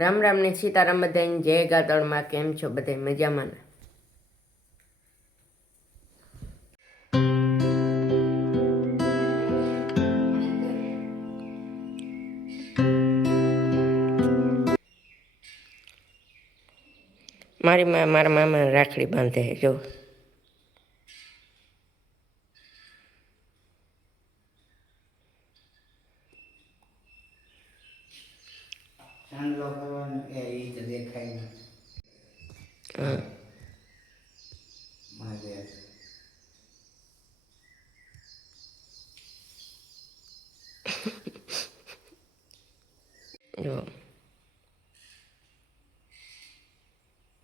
રામ રામ ને સીતારામ બધાને જય ગાતળમાં. કેમ છો બધા? મજામાં ને? મારા મામાને રાખડી બાંધે જો.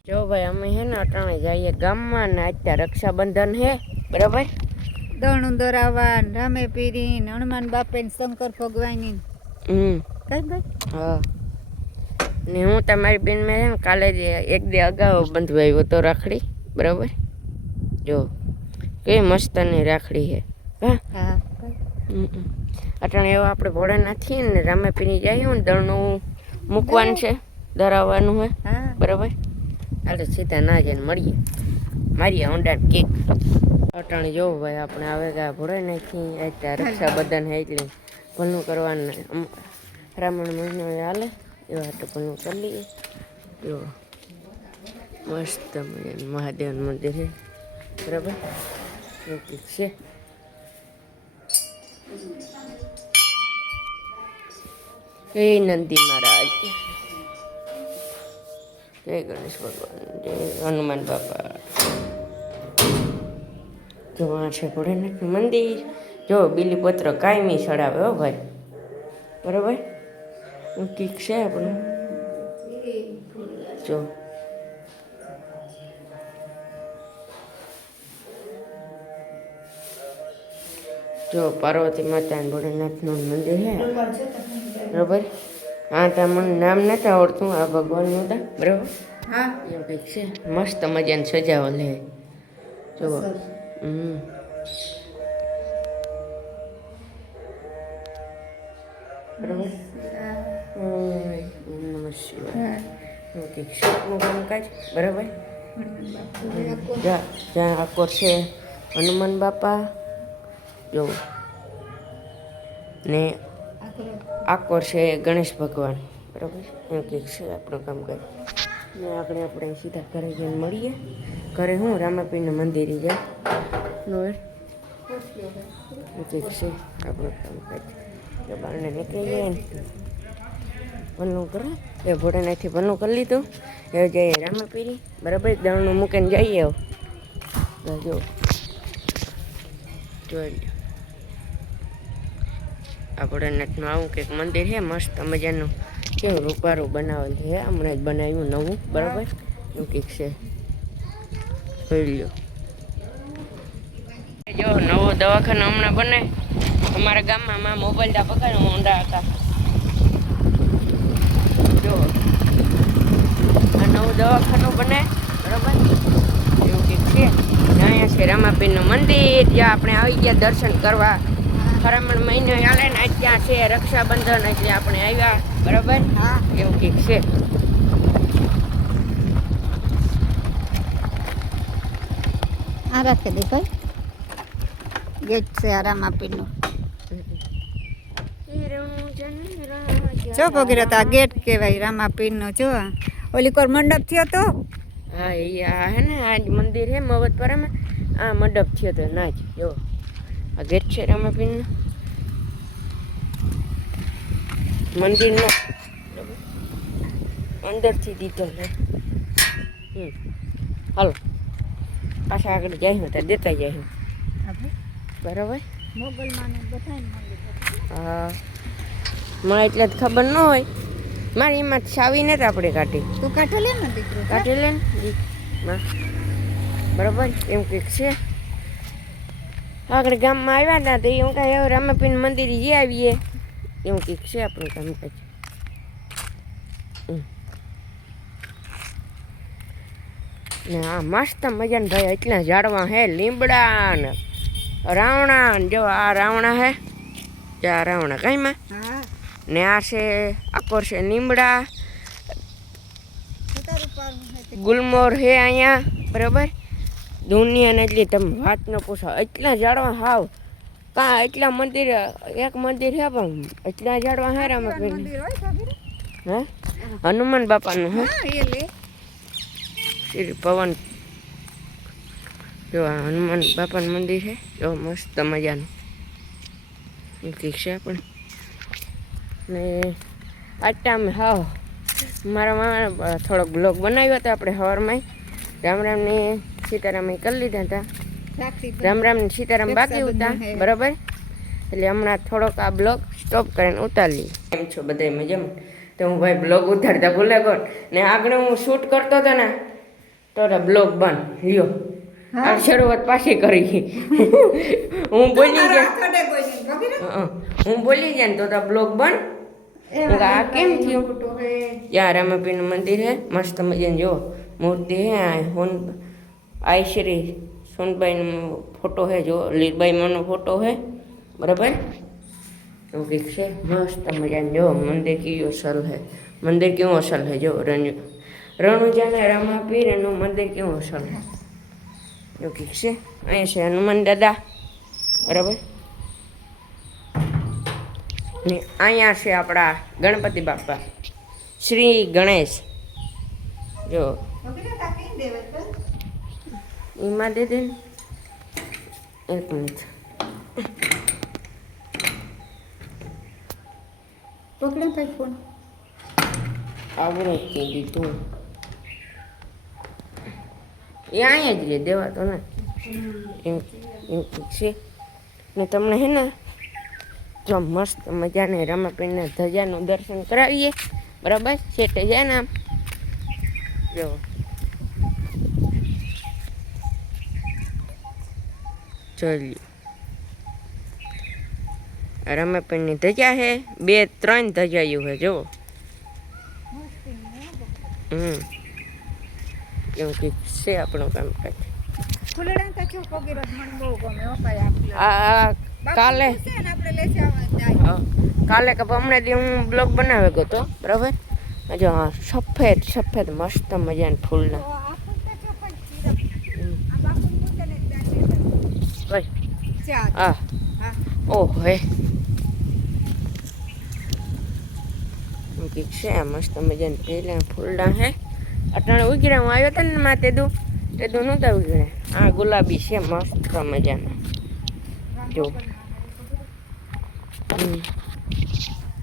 જો ભાઈ અમે હે ને અટાણે જઈએ ગામમાં ને અત્યારે રક્ષાબંધન હે બરાબર. દણું દરાવા રામે પીરી હનુમાન બાપે શંકર ભગવાન કઈ ભાઈ. હા ને હું તમારી બેન મેં ને કાલે જ એક દે અગાઉ બંધવા આવ્યો તો રાખડી બરાબર. જો કેવી મસ્તની રાખડી હે. હા અટાણે એવો આપણે ભોળાનાથ છીએ ને રામે પીરી જઈએ ને દળનું મૂકવાનું છે, ધરાવવાનું હોય બરાબર. હાલે સીધા ના જઈને મળીએ, મારીએ ઊંડાને કેક. અટાણે જોવું ભાઈ આપણે આવે ગયા ભોળે નાખી અત્યારે રક્ષાબંધન હે એટલે ભલનું કરવાનું રામણ મહિનો હાલે એવા હાટું ભલનું કરી લઈએ. જો મસ્ત મજાનું મહાદેવનું મંદિર છે બરાબર. એવું કંઈક છે. જય નંદી મહારાજ, જય ગણેશ ભગવાન, જય હનુમાન બાપા. જો આ છે ભોળાનાથનું મંદિર. જો બીલીપત્ર કાયમી ચડાવે હો ભાઈ બરાબર. ઠીક છે આપણું. જો પાર્વતી માતા અને ભોળાનાથનું મંદિર છે બરાબર. હા ત્યાં મને નામ નથી આવડતું આ ભગવાનનું હતા બરાબર. હા એવું કંઈક છે. મસ્ત મજાની સજાવલ હે જુઓ. બરાબર. નમઃ શિવાય એવું કંઈક છે આપણું કામકાજ બરાબર. જ્યાં આકોર છે હનુમાન બાપા જો ને આકોર છે ગણેશ ભગવાન બરાબર. એવું કંઈક છે આપણું કામકાજ. ને આપણે સીધા ઘરે જઈને મળીએ. ઘરે હું રામાપીરનું મંદિરે જાય નો કંઈક છે આપણું કામકાજ. જો બહારને નીકળી જાય ને ભલનું કરે એ ભોળાનાથથી ભલનું કરી લીધું. હવે જઈએ રામાપીરી બરાબર. દળનું મૂકીને જઈએ. તો જો જોઈ લો આ ભોળાનાથનું આવું કંઈક મંદિર છે મસ્ત મજાનું. કેવું રૂપારું બનાવેલ છે, હમણાં જ બનાવ્યું નવું બરાબર. એવું કંઈક છે જોઈ લો. જો નવો દવાખાનો હમણાં બને અમારા ગામમાં. માં મોબાઈલ દા પકડ ઊંડા હતા. જો આ નવું દવાખાનું બને બરાબર. એવું કંઈક છે. અહીંયા છે રામાપીરનું મંદિર જ્યાં આપણે આવી ગયા દર્શન કરવા. શ્રાવણ મહિનો હાલે ને ત્યાં છે રક્ષાબંધન એટલે આપણે આવ્યા બરાબર. હા એવું કંઈક છે. આ રાખી દે ભાઈ. ગેટ છે રામાપીરનું. જો ભગીરથ આ ગેટ કહેવાય રામાપીરનો. જો ઓલી કોર મંડપ થયો તો. હા એ આ હે ને આ મંદિર હે મવતપરામાં. આ મંડપ થયો તો ના જ જો આ ગેટ છે રામાપીરનો મંદિરનો અંદરથી દીધો છે. હાલો પાછા આગળ જાય ત્યાં દેતા જાય બરાબર. હા મને એટલે જ ખબર ન હોય. મારી એમાં ચાવી નથી આપણે કાઢી. તું કાઢી લે ને દીકરો, કાઢી લે ને બરાબર. એમ કંઈક છે. આગળ ગામમાં આવ્યા હતા તો એવું કાંઈ હવે રામાપીરનું મંદિર જઈ આવીએ એવું કંઈક છે આપણું કામકાજ. ને આ મસ્ત મજાને ભાઈ એટલા ઝાડવા હે લીમડા ને રાવણા. જો આ રાવણા હે યા રાવણા કાંઈમાં હા ને આ છે આકોર છે લીમડા ઉતારું પારું હે તે. ગુલમોર હે અહીંયા બરાબર દુનિયાને એટલી તમે વાત ન પૂછો એટલા ઝાડવા હાવ કાં એટલા મંદિર એક મંદિર છે પણ એટલા ઝાડવા હે રામાપીર મંદિર હોય ભાભી? હે હનુમાન બાપાનું હે હા એ લે. શ્રી પવન જો આ હનુમાન બાપાનું મંદિર છે જો મસ્ત મજાનું ઠીક છે આપણે ને આટલા અમે હાવ મારા મામા થોડોક બ્લોગ બનાવ્યો હતો આપણે સવારમાં રામ રામની સીતારામ કરી લીધા હતા રાખડી રામ રામની સીતારામ બાકી હતા બરાબર એટલે હમણાં થોડોક આ બ્લોગ સ્ટોપ કરીને ઉતારી લઈએ કેમ છો બધા મજામાં તો હું ભાઈ બ્લોગ ઉતારતા ભૂલે ગયો ને આગળ હું શૂટ કરતો હતો ને તો બ્લોગ બંધ લ્યો આ શરૂઆત પાછી કરી હું બોલી ગયા હું બોલી ગયા ને તો બ્લોગ બંધ આ કેમ થયું યાર રામાપીરનું મંદિર હે મસ્ત મજાનું જો મૂર્તિ હે આઈ શ્રી સોનબાઈનો ફોટો હે જો લીરબાઈ માનો ફોટો હે બરાબર એવું કંઈક છે મસ્ત મજાનું જો મંદિર કેવું અસલ હે મંદિર કેવું અસલ હે જો રણુજાને રામાપીર એનું મંદિર કેવું અસલ હે એવું કંઈક છે અહીંયા છે હનુમાન દાદા બરાબર ને અહીંયા છે આપણા ગણપતિ બાપા શ્રી ગણેશ જો એમાં દે દે એક મિનિટ પકડે ભાઈ ફોન આવડે કે દીધું એ અહીંયા જ રે દેવા તો ને એમ એમ છે ને તમને હે ને જો મસ્ત મજાને રામાપીરને ધજાનું દર્શન કરાવીએ બરાબર સેટે જાય ને આમ જો ચાલ્યું રામાપીરની ધજા છે 2-3 ધજાયું છે જો કેવું કંઈક છે આપણું કામકાજ ફૂલડા તો કેવું પગીરથ મને બહુ ગમે હો ભાઈ આપણે આ કાલે છે ને આપણે લઈ જવા જાય કાલે કે હમણાં દી હું બ્લોગ બનાવ્યો ગયો હતો બરાબર જો હા સફેદ સફેદ મસ્ત મજાના ફૂલના તો આ ફૂલ તો જો ભાઈ આ બાપુ મૂકેને ભાઈ ચા હા હા ઓહ હે કંઈક છે મસ્ત મજાના પેલા ફૂલડા હે અટાણે ઉગર્યા હું આવ્યો હતો ને માં તે દું નહોતા ઉગર્યા આ ગુલાબી છે મસ્ત મજાના જો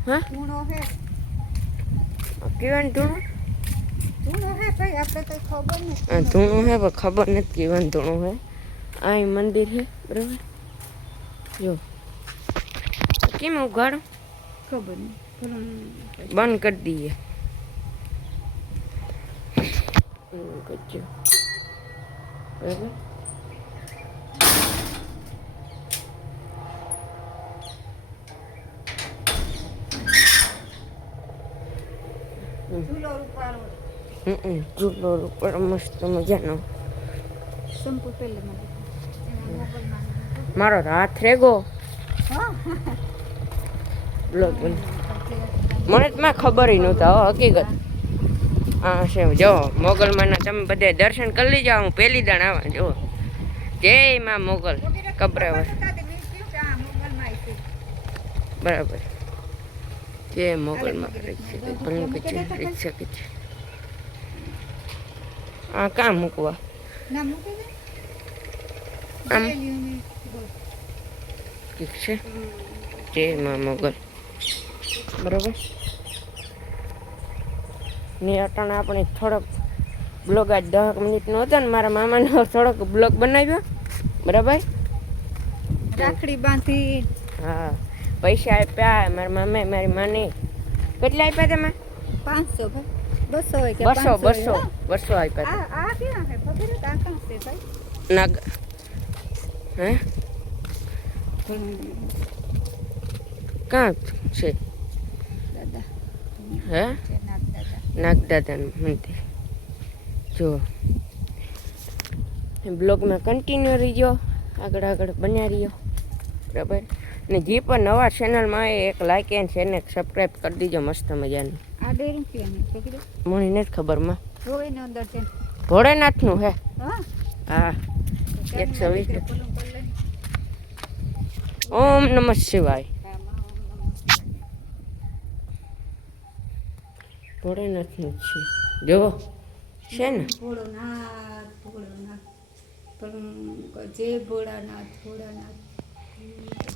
હા ધૂણો હે કેવાનું ધૂણું ધૂણો હે ભાઈ આપણે કઈ ખબર નથી ધૂણું હે પણ ખબર નથી કેવાનું ધૂણું હે આ મંદિર હે બરાબર જો કેમ ઉગાડું ખબર નહીં બંધ કરી દઈએ કરજો બરાબર ચૂલો ઉપાડો ચૂલો ઉપર મસ્ત મજાનો શંકુ પેલે મને મારો તો હાથ રેગો હા બ્લોગ મને તો ખબર નહોતા હો હકીકત હા છે જો મોગલમાંના તમે બધે દર્શન કરી લીજો હું પહેલી દાણ આવા જો જય માં મોગલ કબરાવર બરાબર જય મોગલમાં કરી શકે છે આ કાં મૂકવા ના મૂકી દે આમ ઠીક છે જય માં મોગલ બરાબર ને અટાણે આપણે થોડોક બ્લોગ આજ 10 મિનિટનો હતો ને મારા મામાનો થોડોક બ્લોગ બનાવ્યો બરાબર રાખડી બાંધી હા પૈસા આપ્યા મારા મામાએ મારી માને કેટલા આપ્યા તમે 500 ભાઈ 200 હોય કે 200 આપ્યા આ ક્યાં છે ખબર આ કાં છે ભાઈ નાગ હે કાં છે દાદા હે છે નાગ દાદા નાગદાદાનું મંદિર જો બ્લોગમાં કન્ટિન્યુ રહીજો આગળ આગળ બન્યા રહ્યો બરાબર ને જે પણ નવા ચેનલમાં આવે એક લાઈક એન્ડ શેર ને સબસ્ક્રાઈબ કરી દીજો મસ્ત મજાનું. આ ડેરી પીવાની છે કીધું મને નથી ખબર માં જોઈ ને અંદર છે ભોળેનાથનું હે. હા હા ચાલ 120 દીકરા ખોલું કરી લે. ઓમ નમઃ શિવાય. હા, માં ઓમ નમઃ શિવાય. ભોળેનાથનું જ છે જોવો છે ને. ભોળોનાથ ભોળોનાથ પણ જય ભોળાનાથ ભોળાનાથ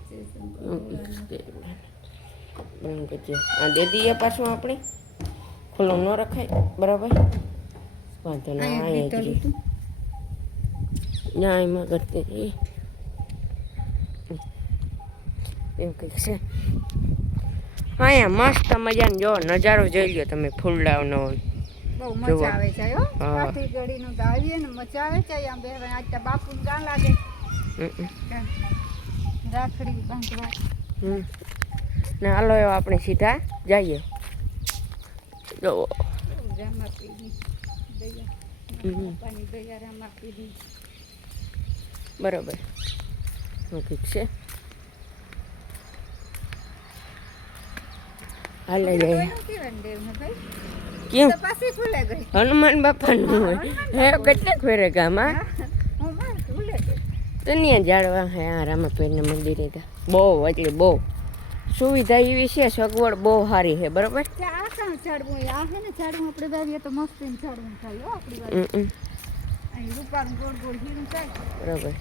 જય શંકર ભોળાનાથ. આ દે દઈએ પાછું આપણે ખુલ્લું ન રખાય બરાબર. વાંધો ના અહીંયા અહીંયા દીધેલું જ તું. ના એમાં કરતી એવું કંઈક છે. અહીંયા મસ્ત મજાનો જો નજારો જોઈ લો તમે ફૂલડાઓનો. બહુ જોવો. મજા આવે છે હો હા. કાઠી ગળીનું તો આવીએ ને મજા આવે છે આમ બેહવા. આજ તો બાપુને ગાં લાગે રાખડી બાંધવા. ને હાલો એવા આપણે સીધા જઈએ. જો રામાપીરની દયા બાપાની દયા રામાપીરની. બરાબર ઠીક છે હાલે જાય. કેમ તો પાછી ભૂલે ગઈ. હનુમાન બાપાનું હોય હે કેટલાક ફેરે ગામમાં હું માર ભૂલે ગઈ. દુનિયા જાળવા હે આ રામાપીરના મંદિરે તો બહુ એટલે બહુ સુવિધા એવી છે સગવડ બહુ સારી છે બરાબર. તે આ કાં ઝાડવું આ હે ને ઝાડવું આપણે વાવીએ તો મસ્ત ઝાડવું થાય હો આપણી વાડી. અહીં રૂપાનું ગોળ ગોળ હીરું થાય. બરાબર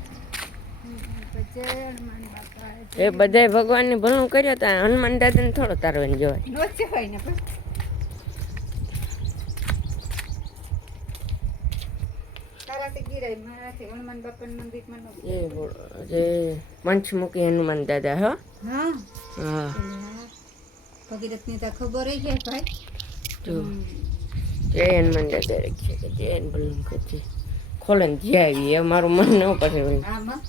પછી હનુમાન બાપા એ બધાય ભગવાનને ભલું કર્યો તો હનુમાન દાદાને થોડો તારવાની જવાય. નોચે હોય ને પણ તારાથી ગિરાય મારાથી હનુમાન બાપાનું મંદિરમાં નો એ જે પંચમુખી હનુમાન દાદા હો. હા હા ભગીરથની તો ખબર જ છે ભાઈ. જો જય હનુમાન દાદા રાખીએ કે જય ભલું કરજે ખોલે ને જે આવી એ મારું મન ન પડે હોય. આમાં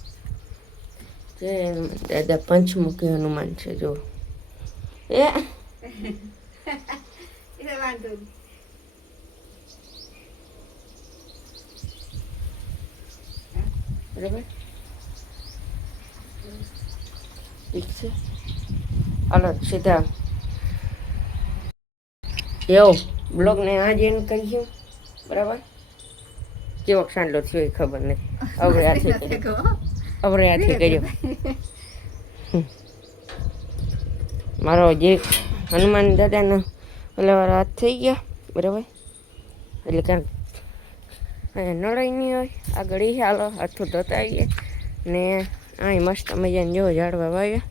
જય હનુમાન દાદા પંચમુખી હનુમાન છે જો એ એ વાંધો નહીં. બરાબર ઠીક છે હાલો સીધા એવો બ્લોગને આજે એમ કહીશું બરાબર. કેવો સાંડલો થયો એ ખબર નથી હવે આથી કર્યો હવે આથી કર્યો મારો જે હનુમાન દાદાનો ઓલા હાથ થઈ ગયા બરાબર એટલે કાંઈક અહીંયા નળાઈ નહીં હોય આગળ એ હાલો હાથું ધોતા આવીએ ને અહીં મસ્ત મજાને જો ઝાડવા વાવ્યા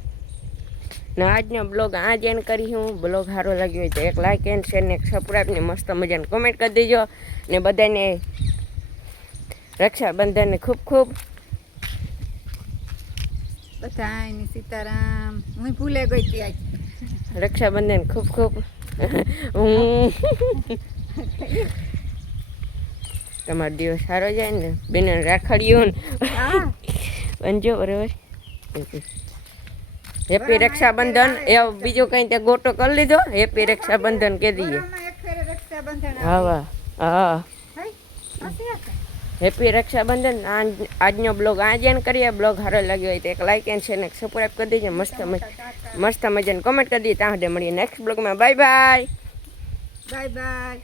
ને આજનો બ્લોગ આજ એન્ડ કરી હું. બ્લોગ સારો લાગ્યો હોય તો એક લાઇક એન્ડ શેર ને એક સબસ્ક્રાઈબ ને મસ્ત મજાને કોમેન્ટ કરી દેજો ને બધાને રક્ષાબંધનને ખૂબ ખૂબ બધાયની સીતારામ. હું ભૂલે ગઈ હતી આજ. રક્ષાબંધન ખૂબ ખૂબ હું તમારો દિવસ સારો જાય ને બેન રાખડીઓ ને હા બનજો બરાબર. હેપી રક્ષાબંધન એ બીજો કઈ ત્યાં ગોટો કરી લીધો. હેપી રક્ષાબંધન કહી દઈએ. વરામાં એક ફેરે રક્ષાબંધન આવે. હા વાહ હા હાય, હસી હશે. હેપી રક્ષાબંધન. આજનો બ્લોગ આજે એન્ડ કરીએ. બ્લોગ સારો લાગ્યો હોય તો એક લાઇક એન્ડ શેર ને સબસ્ક્રાઈબ કરી દેજો. મસ્ત મજાને કોમેન્ટ કરી દઈએ. ત્યાં સુધી મળીએ નેક્સ્ટ બ્લોગમાં. Bye bye. Bye bye.